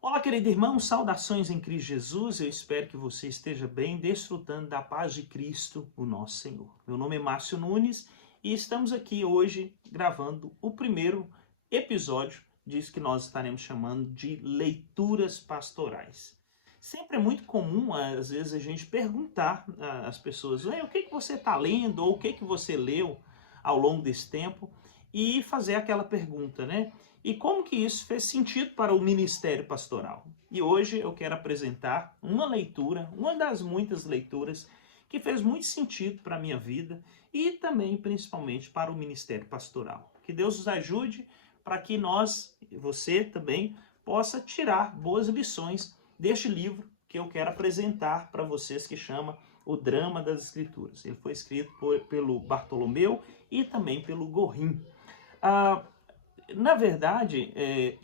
Olá, querido irmão, saudações em Cristo Jesus. Eu espero que você esteja bem, desfrutando da paz de Cristo, o nosso Senhor. Meu nome é Márcio Nunes e estamos aqui hoje gravando o primeiro episódio disso que nós estaremos chamando de leituras pastorais. Sempre é muito comum, às vezes, a gente perguntar às pessoas: o que você está lendo ou o que você leu ao longo desse tempo? E fazer aquela pergunta, né? E como que isso fez sentido para o ministério pastoral? E hoje eu quero apresentar uma leitura, uma das muitas leituras que fez muito sentido para a minha vida e também, principalmente, para o ministério pastoral. Que Deus nos ajude para que nós, você também, possa tirar boas lições deste livro que eu quero apresentar para vocês, que chama O Drama das Escrituras. Ele foi escrito pelo Bartolomeu e também pelo Gorin. Ah, na verdade,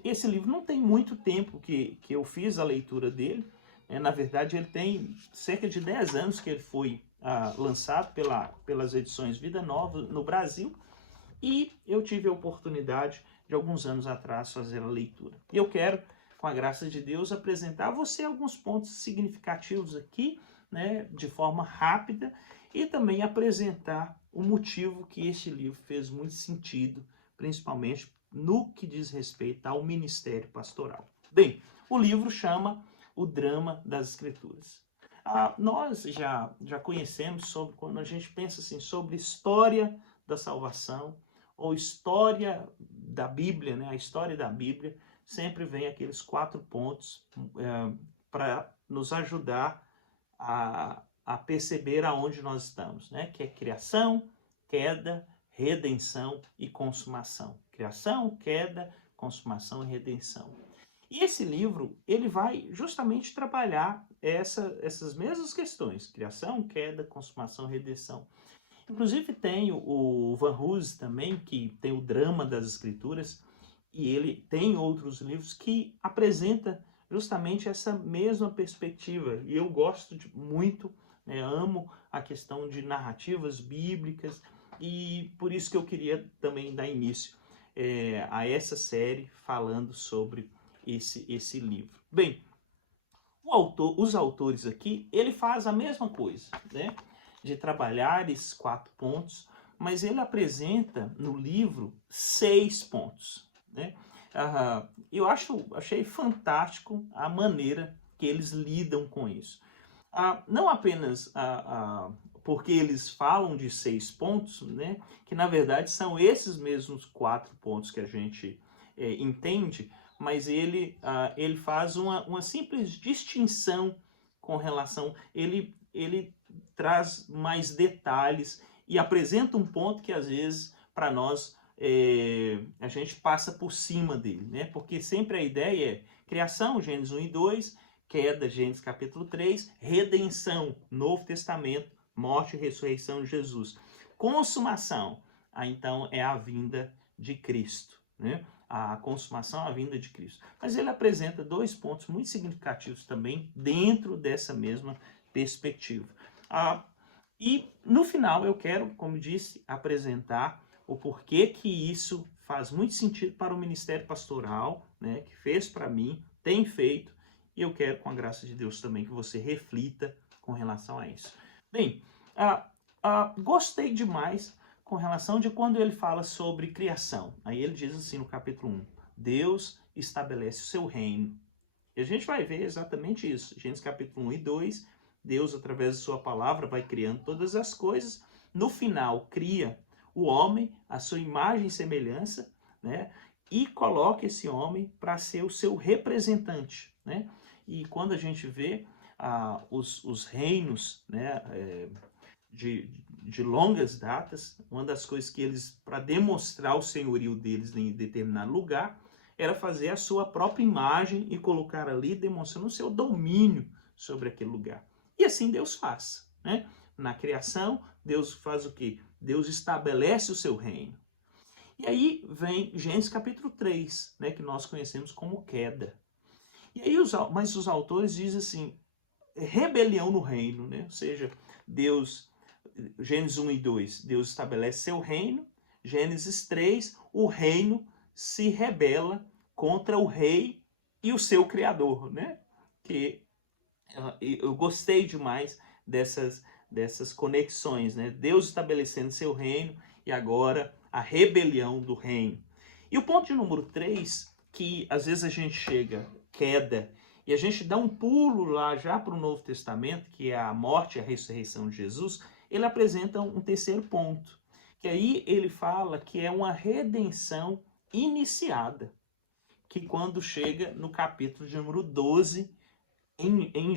esse livro não tem muito tempo que eu fiz a leitura dele. Na verdade, ele tem cerca de 10 anos que ele foi lançado pelas edições Vida Nova no Brasil. E eu tive a oportunidade, de alguns anos atrás, fazer a leitura. E eu quero, com a graça de Deus, apresentar a você alguns pontos significativos aqui, né, de forma rápida, e também apresentar o motivo que este livro fez muito sentido, principalmente no que diz respeito ao ministério pastoral. Bem, o livro chama O Drama das Escrituras. Nós já conhecemos sobre, quando a gente pensa assim, sobre história da salvação, ou história da Bíblia, né? A história da Bíblia, sempre vem aqueles 4 pontos para nos ajudar a perceber aonde nós estamos, né? Que é criação, queda, redenção e consumação. Criação, queda, consumação e redenção. E esse livro, ele vai justamente trabalhar essas mesmas questões, criação, queda, consumação e redenção. Inclusive tem o Van Hoosen também, que tem o Drama das Escrituras, e ele tem outros livros que apresenta justamente essa mesma perspectiva. E eu gosto muito, né, amo a questão de narrativas bíblicas, e por isso que eu queria também dar início a essa série falando sobre esse livro. Bem, os autores aqui, ele faz a mesma coisa, né? De trabalhar esses 4 pontos, mas ele apresenta no livro 6 pontos, né? Eu achei fantástico a maneira que eles lidam com isso. Não apenas porque eles falam de 6 pontos, né? Que na verdade são esses mesmos 4 pontos que a gente entende, mas ele faz uma simples distinção com relação. Ele traz mais detalhes e apresenta um ponto que às vezes para nós a gente passa por cima dele, né? Porque sempre a ideia é criação, Gênesis 1 e 2, queda, Gênesis capítulo 3, redenção, Novo Testamento, morte e ressurreição de Jesus. Consumação, então é a vinda de Cristo, né? A consumação, a vinda de Cristo. Mas ele apresenta 2 pontos muito significativos também dentro dessa mesma perspectiva. E no final eu quero, como disse, apresentar o porquê que isso faz muito sentido para o ministério pastoral, né, que fez para mim, tem feito, e eu quero, com a graça de Deus também, que você reflita com relação a isso. Bem, gostei demais com relação de quando ele fala sobre criação. Aí ele diz assim no capítulo 1, Deus estabelece o seu reino. E a gente vai ver exatamente isso. Gênesis capítulo 1 e 2, Deus, através de sua palavra, vai criando todas as coisas. No final, cria o homem, a sua imagem e semelhança, né? E coloca esse homem para ser o seu representante, né? E quando a gente vê os reinos, né, de longas datas, uma das coisas que eles, para demonstrar o senhorio deles em determinado lugar, era fazer a sua própria imagem e colocar ali, demonstrando o seu domínio sobre aquele lugar. E assim Deus faz, né? Na criação, Deus faz o quê? Deus estabelece o seu reino. E aí vem Gênesis capítulo 3, né, que nós conhecemos como queda. E aí mas os autores dizem assim, rebelião no reino, né? Ou seja, Deus, Gênesis 1 e 2, Deus estabelece seu reino. Gênesis 3, o reino se rebela contra o rei e o seu Criador, né? Que eu gostei demais dessas conexões, né? Deus estabelecendo seu reino e agora a rebelião do reino. E o ponto de número 3, que às vezes a gente chega, queda, e a gente dá um pulo lá já para o Novo Testamento, que é a morte e a ressurreição de Jesus, ele apresenta um terceiro ponto, que aí ele fala que é uma redenção iniciada, que quando chega no capítulo de número 12, em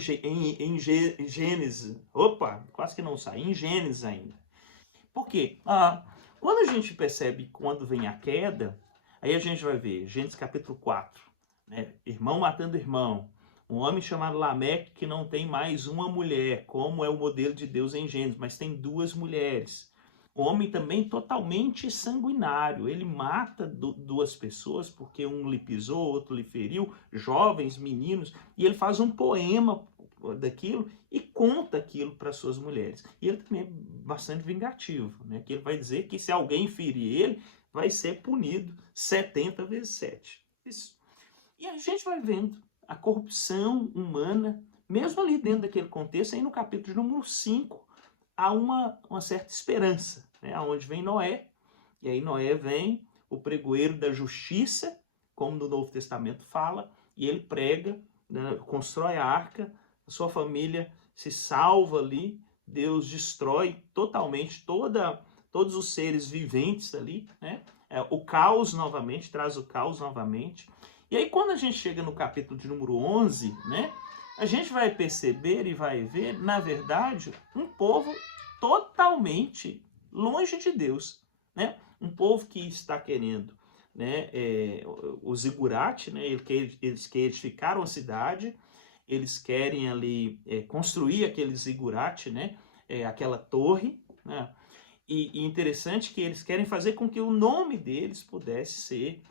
Gênesis, opa, quase que não sai, em Gênesis ainda. Por quê? Quando a gente percebe quando vem a queda, aí a gente vai ver Gênesis capítulo 4, né? Irmão matando irmão, um homem chamado Lameque que não tem mais uma mulher, como é o modelo de Deus em Gênesis, mas tem duas mulheres. O homem também totalmente sanguinário, ele mata duas pessoas porque um lhe pisou, outro lhe feriu, jovens, meninos, e ele faz um poema daquilo e conta aquilo para suas mulheres. E ele também é bastante vingativo, né? Que ele vai dizer que se alguém ferir ele, vai ser punido 70 vezes 7. Isso. E a gente vai vendo a corrupção humana, mesmo ali dentro daquele contexto, aí no capítulo número 5, há uma certa esperança, né? Onde vem Noé, e aí Noé vem, o pregoeiro da justiça, como no Novo Testamento fala, e ele prega, né, constrói a arca, a sua família se salva ali, Deus destrói totalmente todos os seres viventes ali, né? O caos novamente, traz o caos novamente. E aí quando a gente chega no capítulo de número 11, né, a gente vai perceber e vai ver, na verdade, um povo totalmente longe de Deus, né? Um povo que está querendo, né, o zigurate, né, eles que edificaram a cidade, eles querem ali construir aquele zigurate, né, aquela torre, né? E interessante que eles querem fazer com que o nome deles pudesse ser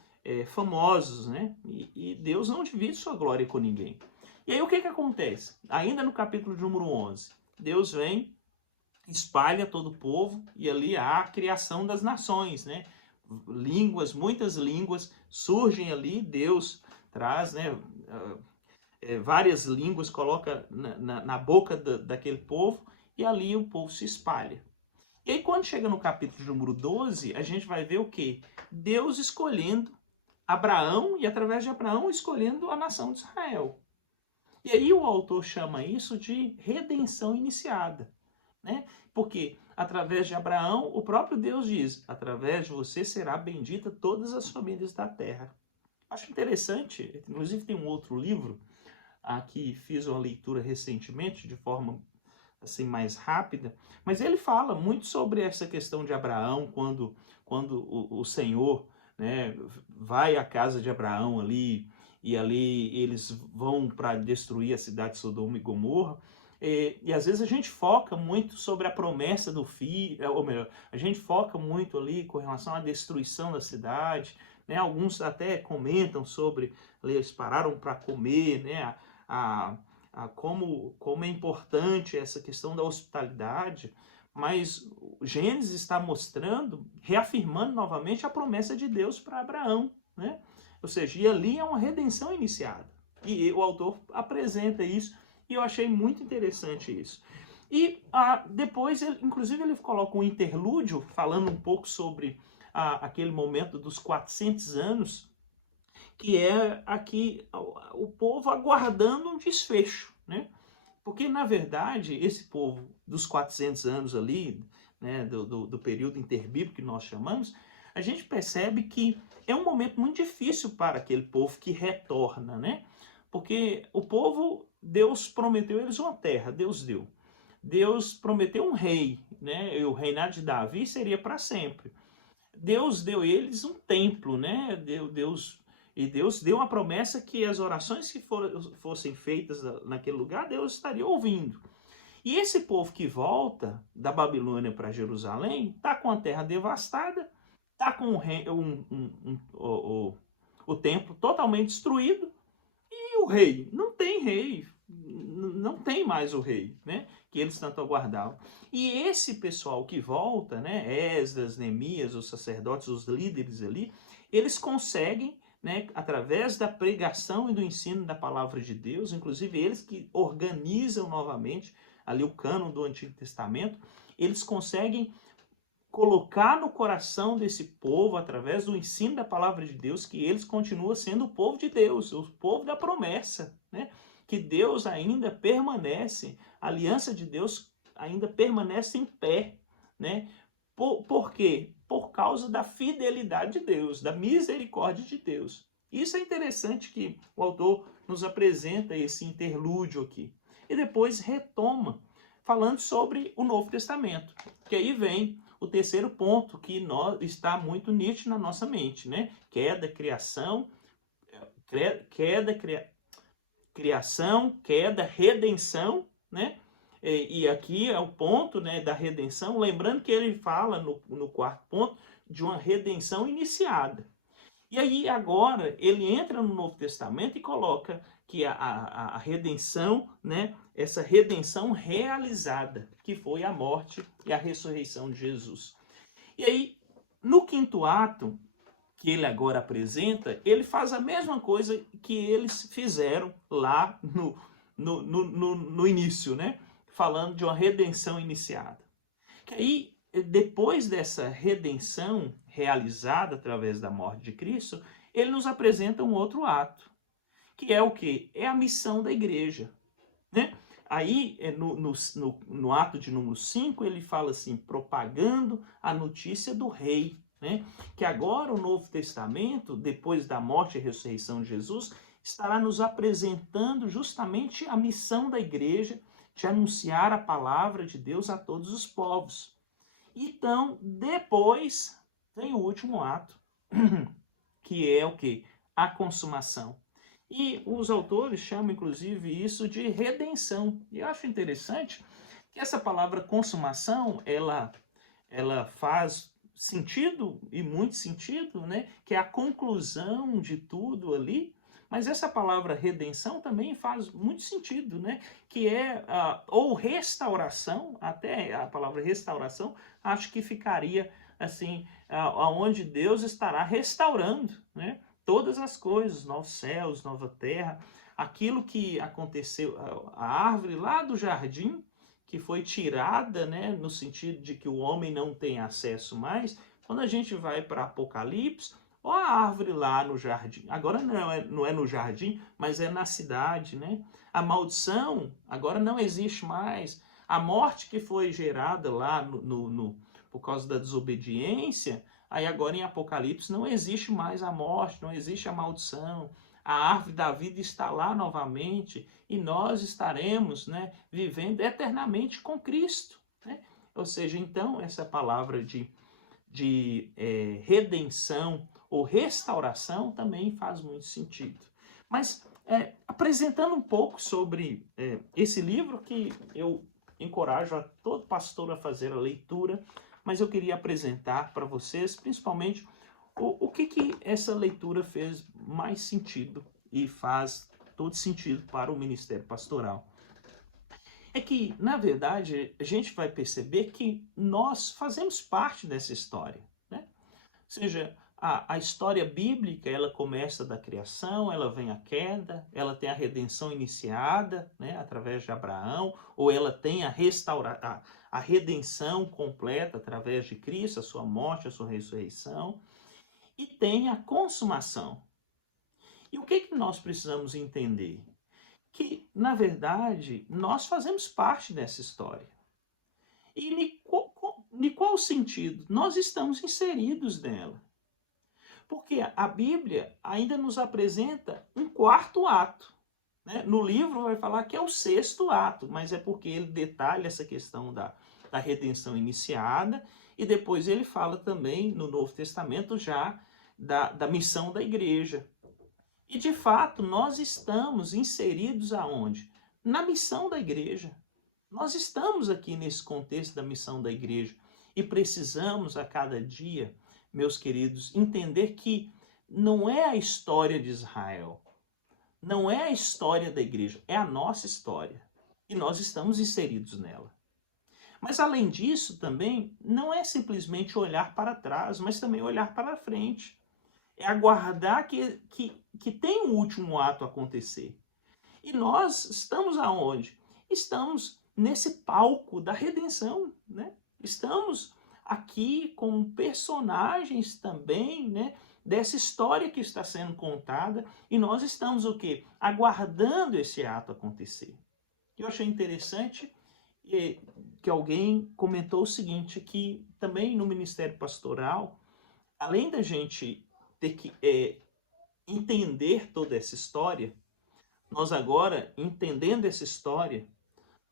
famosos, né? E Deus não divide sua glória com ninguém. E aí o que acontece? Ainda no capítulo de número 11, Deus vem, espalha todo o povo e ali há a criação das nações, né? Línguas, muitas línguas surgem ali, Deus traz, né? Várias línguas, coloca na boca daquele povo e ali o povo se espalha. E aí quando chega no capítulo de número 12, a gente vai ver o quê? Deus escolhendo Abraão e através de Abraão escolhendo a nação de Israel. E aí o autor chama isso de redenção iniciada, né? Porque através de Abraão, o próprio Deus diz, através de você será bendita todas as famílias da terra. Acho interessante, inclusive tem um outro livro, aqui fiz uma leitura recentemente, de forma assim mais rápida, mas ele fala muito sobre essa questão de Abraão, quando o Senhor, né, vai à casa de Abraão ali, e ali eles vão para destruir a cidade de Sodoma e Gomorra, e às vezes a gente foca muito sobre a promessa do filho, ou melhor, a gente foca muito ali com relação à destruição da cidade, né? Alguns até comentam sobre, eles pararam para comer, né? Como é importante essa questão da hospitalidade, mas Gênesis está mostrando, reafirmando novamente a promessa de Deus para Abraão, né? Ou seja, e ali é uma redenção iniciada. E o autor apresenta isso, e eu achei muito interessante isso. E depois, inclusive, ele coloca um interlúdio, falando um pouco sobre aquele momento dos 400 anos, que é aqui o povo aguardando um desfecho, né? Porque, na verdade, esse povo dos 400 anos ali, né, do período interbíblico que nós chamamos, a gente percebe que é um momento muito difícil para aquele povo que retorna, né? Porque o povo, Deus prometeu eles uma terra, Deus deu. Deus prometeu um rei, né? E o reinado de Davi seria para sempre. Deus deu eles um templo, né? Deus deu uma promessa que as orações que fossem feitas naquele lugar, Deus estaria ouvindo. E esse povo que volta da Babilônia para Jerusalém está com a terra devastada, está com o templo totalmente destruído, e o rei? Não tem rei, não tem mais o rei, né? Que eles tanto aguardavam. E esse pessoal que volta, né? Esdras, Neemias, os sacerdotes, os líderes ali, eles conseguem, né, através da pregação e do ensino da palavra de Deus, inclusive eles que organizam novamente ali o cânon do Antigo Testamento, eles conseguem colocar no coração desse povo, através do ensino da palavra de Deus, que eles continuam sendo o povo de Deus, o povo da promessa, né? Que Deus ainda permanece, a aliança de Deus ainda permanece em pé, né? Por quê? Por causa da fidelidade de Deus, da misericórdia de Deus. Isso é interessante que o autor nos apresenta esse interlúdio aqui. E depois retoma, falando sobre o Novo Testamento, que aí vem o terceiro ponto que está muito nítido na nossa mente, né? Queda, criação, queda, redenção, né? E aqui é o ponto, né, da redenção, lembrando que ele fala no quarto ponto de uma redenção iniciada. E aí agora ele entra no Novo Testamento e coloca que a redenção, né, essa redenção realizada, que foi a morte e a ressurreição de Jesus. E aí, no quinto ato, que ele agora apresenta, ele faz a mesma coisa que eles fizeram lá no início, né? Falando de uma redenção iniciada. Que aí, depois dessa redenção realizada através da morte de Cristo, ele nos apresenta um outro ato, que é o quê? É a missão da igreja, né? Aí, no ato de número 5, ele fala assim, propagando a notícia do rei, né? Que agora o Novo Testamento, depois da morte e ressurreição de Jesus, estará nos apresentando justamente a missão da igreja de anunciar a palavra de Deus a todos os povos. Então, depois, tem o último ato, que é o quê? A consumação. E os autores chamam, inclusive, isso de redenção. E eu acho interessante que essa palavra consumação, ela faz sentido, e muito sentido, né? Que é a conclusão de tudo ali. Mas essa palavra redenção também faz muito sentido, né? Que é, ou restauração, até a palavra restauração, acho que ficaria assim, aonde Deus estará restaurando, né? Todas as coisas, novos céus, nova terra, aquilo que aconteceu, a árvore lá do jardim, que foi tirada, né, no sentido de que o homem não tem acesso mais, quando a gente vai para Apocalipse, ó a árvore lá no jardim, agora não é no jardim, mas é na cidade, né? A maldição agora não existe mais, a morte que foi gerada lá por causa da desobediência, aí agora em Apocalipse não existe mais a morte, não existe a maldição, a árvore da vida está lá novamente e nós estaremos, né, vivendo eternamente com Cristo, né? Ou seja, então essa palavra de redenção ou restauração também faz muito sentido. Mas apresentando um pouco sobre esse livro, que eu encorajo a todo pastor a fazer a leitura, mas eu queria apresentar para vocês, principalmente, o que essa leitura fez mais sentido e faz todo sentido para o ministério pastoral. É que, na verdade, a gente vai perceber que nós fazemos parte dessa história, né? Ou seja, a história bíblica, ela começa da criação, ela vem a queda, ela tem a redenção iniciada, né, através de Abraão, ou ela tem a redenção completa através de Cristo, a sua morte, a sua ressurreição, e tem a consumação. E o que nós precisamos entender? Que, na verdade, nós fazemos parte dessa história. E em qual sentido? Nós estamos inseridos nela. Porque a Bíblia ainda nos apresenta um quarto ato, né? No livro vai falar que é o sexto ato, mas é porque ele detalha essa questão da redenção iniciada, e depois ele fala também no Novo Testamento já da missão da igreja. E de fato nós estamos inseridos aonde? Na missão da igreja. Nós estamos aqui nesse contexto da missão da igreja e precisamos a cada dia, meus queridos, entender que não é a história de Israel, não é a história da igreja, é a nossa história. E nós estamos inseridos nela. Mas além disso também, não é simplesmente olhar para trás, mas também olhar para frente. é aguardar que tem um último ato acontecer. E nós estamos aonde? Estamos nesse palco da redenção, né? Estamos aqui com personagens também, né, dessa história que está sendo contada, e nós estamos o quê? Aguardando esse ato acontecer. Eu achei interessante que alguém comentou o seguinte, que também no ministério pastoral, além da gente ter que entender toda essa história, nós agora, entendendo essa história,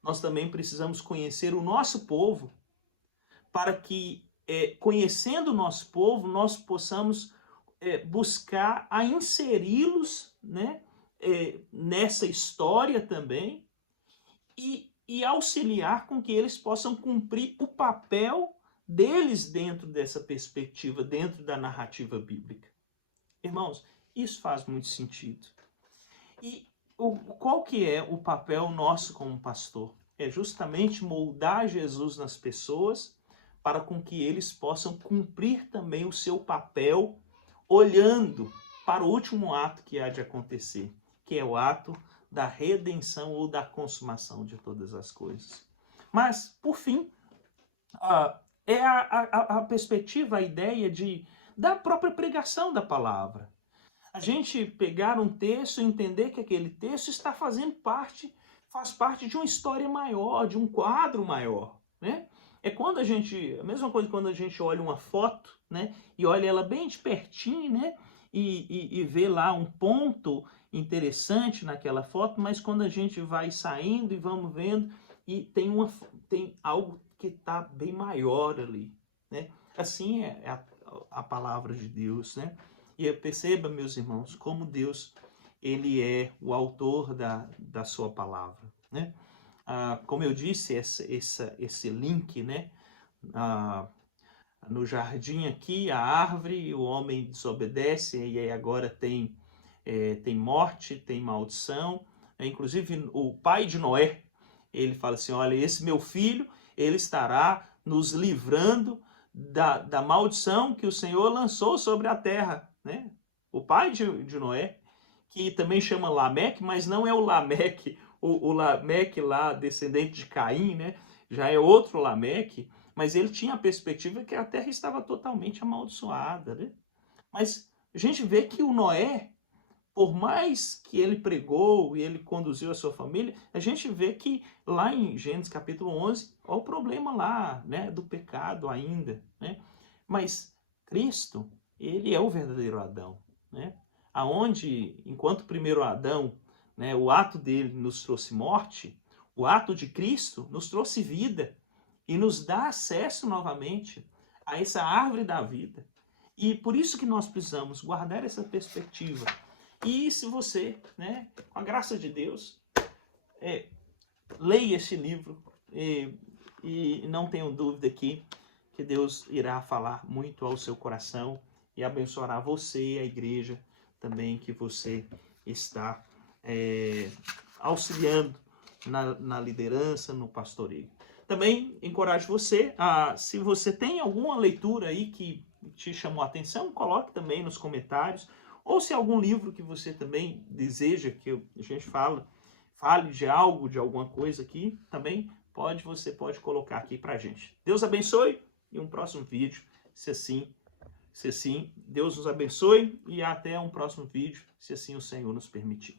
nós também precisamos conhecer o nosso povo, para que, conhecendo o nosso povo, nós possamos buscar a inseri-los, né, nessa história também, e auxiliar com que eles possam cumprir o papel deles dentro dessa perspectiva, dentro da narrativa bíblica. Irmãos, isso faz muito sentido. E qual que é o papel nosso como pastor? É justamente moldar Jesus nas pessoas para com que eles possam cumprir também o seu papel, olhando para o último ato que há de acontecer, que é o ato da redenção ou da consumação de todas as coisas. Mas, por fim, é a perspectiva, a ideia da própria pregação da palavra. A gente pegar um texto e entender que aquele texto está faz parte de uma história maior, de um quadro maior, né? É quando a mesma coisa quando a gente olha uma foto, né? E olha ela bem de pertinho, né? E vê lá um ponto interessante naquela foto, mas quando a gente vai saindo e vamos vendo, e tem algo que está bem maior ali, né? Assim é a palavra de Deus, né? E perceba, meus irmãos, como Deus, ele é o autor da sua palavra, né? Como eu disse, esse link, né? No jardim aqui, a árvore, o homem desobedece, e aí agora tem morte, tem maldição. Inclusive, o pai de Noé, ele fala assim, olha, esse meu filho, ele estará nos livrando da maldição que o Senhor lançou sobre a terra, né? O pai de Noé, que também chama Lameque, mas não é o Lameque, o Lameque lá, descendente de Caim, né? Já é outro Lameque, mas ele tinha a perspectiva que a terra estava totalmente amaldiçoada, né? Mas a gente vê que o Noé, por mais que ele pregou e ele conduziu a sua família, a gente vê que lá em Gênesis capítulo 11, olha o problema lá, né, do pecado ainda, né? Mas Cristo, ele é o verdadeiro Adão, né? Aonde, enquanto o primeiro Adão, né, o ato dele nos trouxe morte, o ato de Cristo nos trouxe vida e nos dá acesso novamente a essa árvore da vida. E por isso que nós precisamos guardar essa perspectiva. E se você, né, com a graça de Deus, leia esse livro e não tenho dúvida aqui que Deus irá falar muito ao seu coração e abençoará você, a igreja também que você está auxiliando na liderança, no pastoreio. Também encorajo você, se você tem alguma leitura aí que te chamou a atenção, coloque também nos comentários. Ou se algum livro que você também deseja que a gente fale de algo, de alguma coisa aqui, também você pode colocar aqui pra gente. Deus abençoe e um próximo vídeo, se assim, Deus nos abençoe e até um próximo vídeo, se assim o Senhor nos permitir.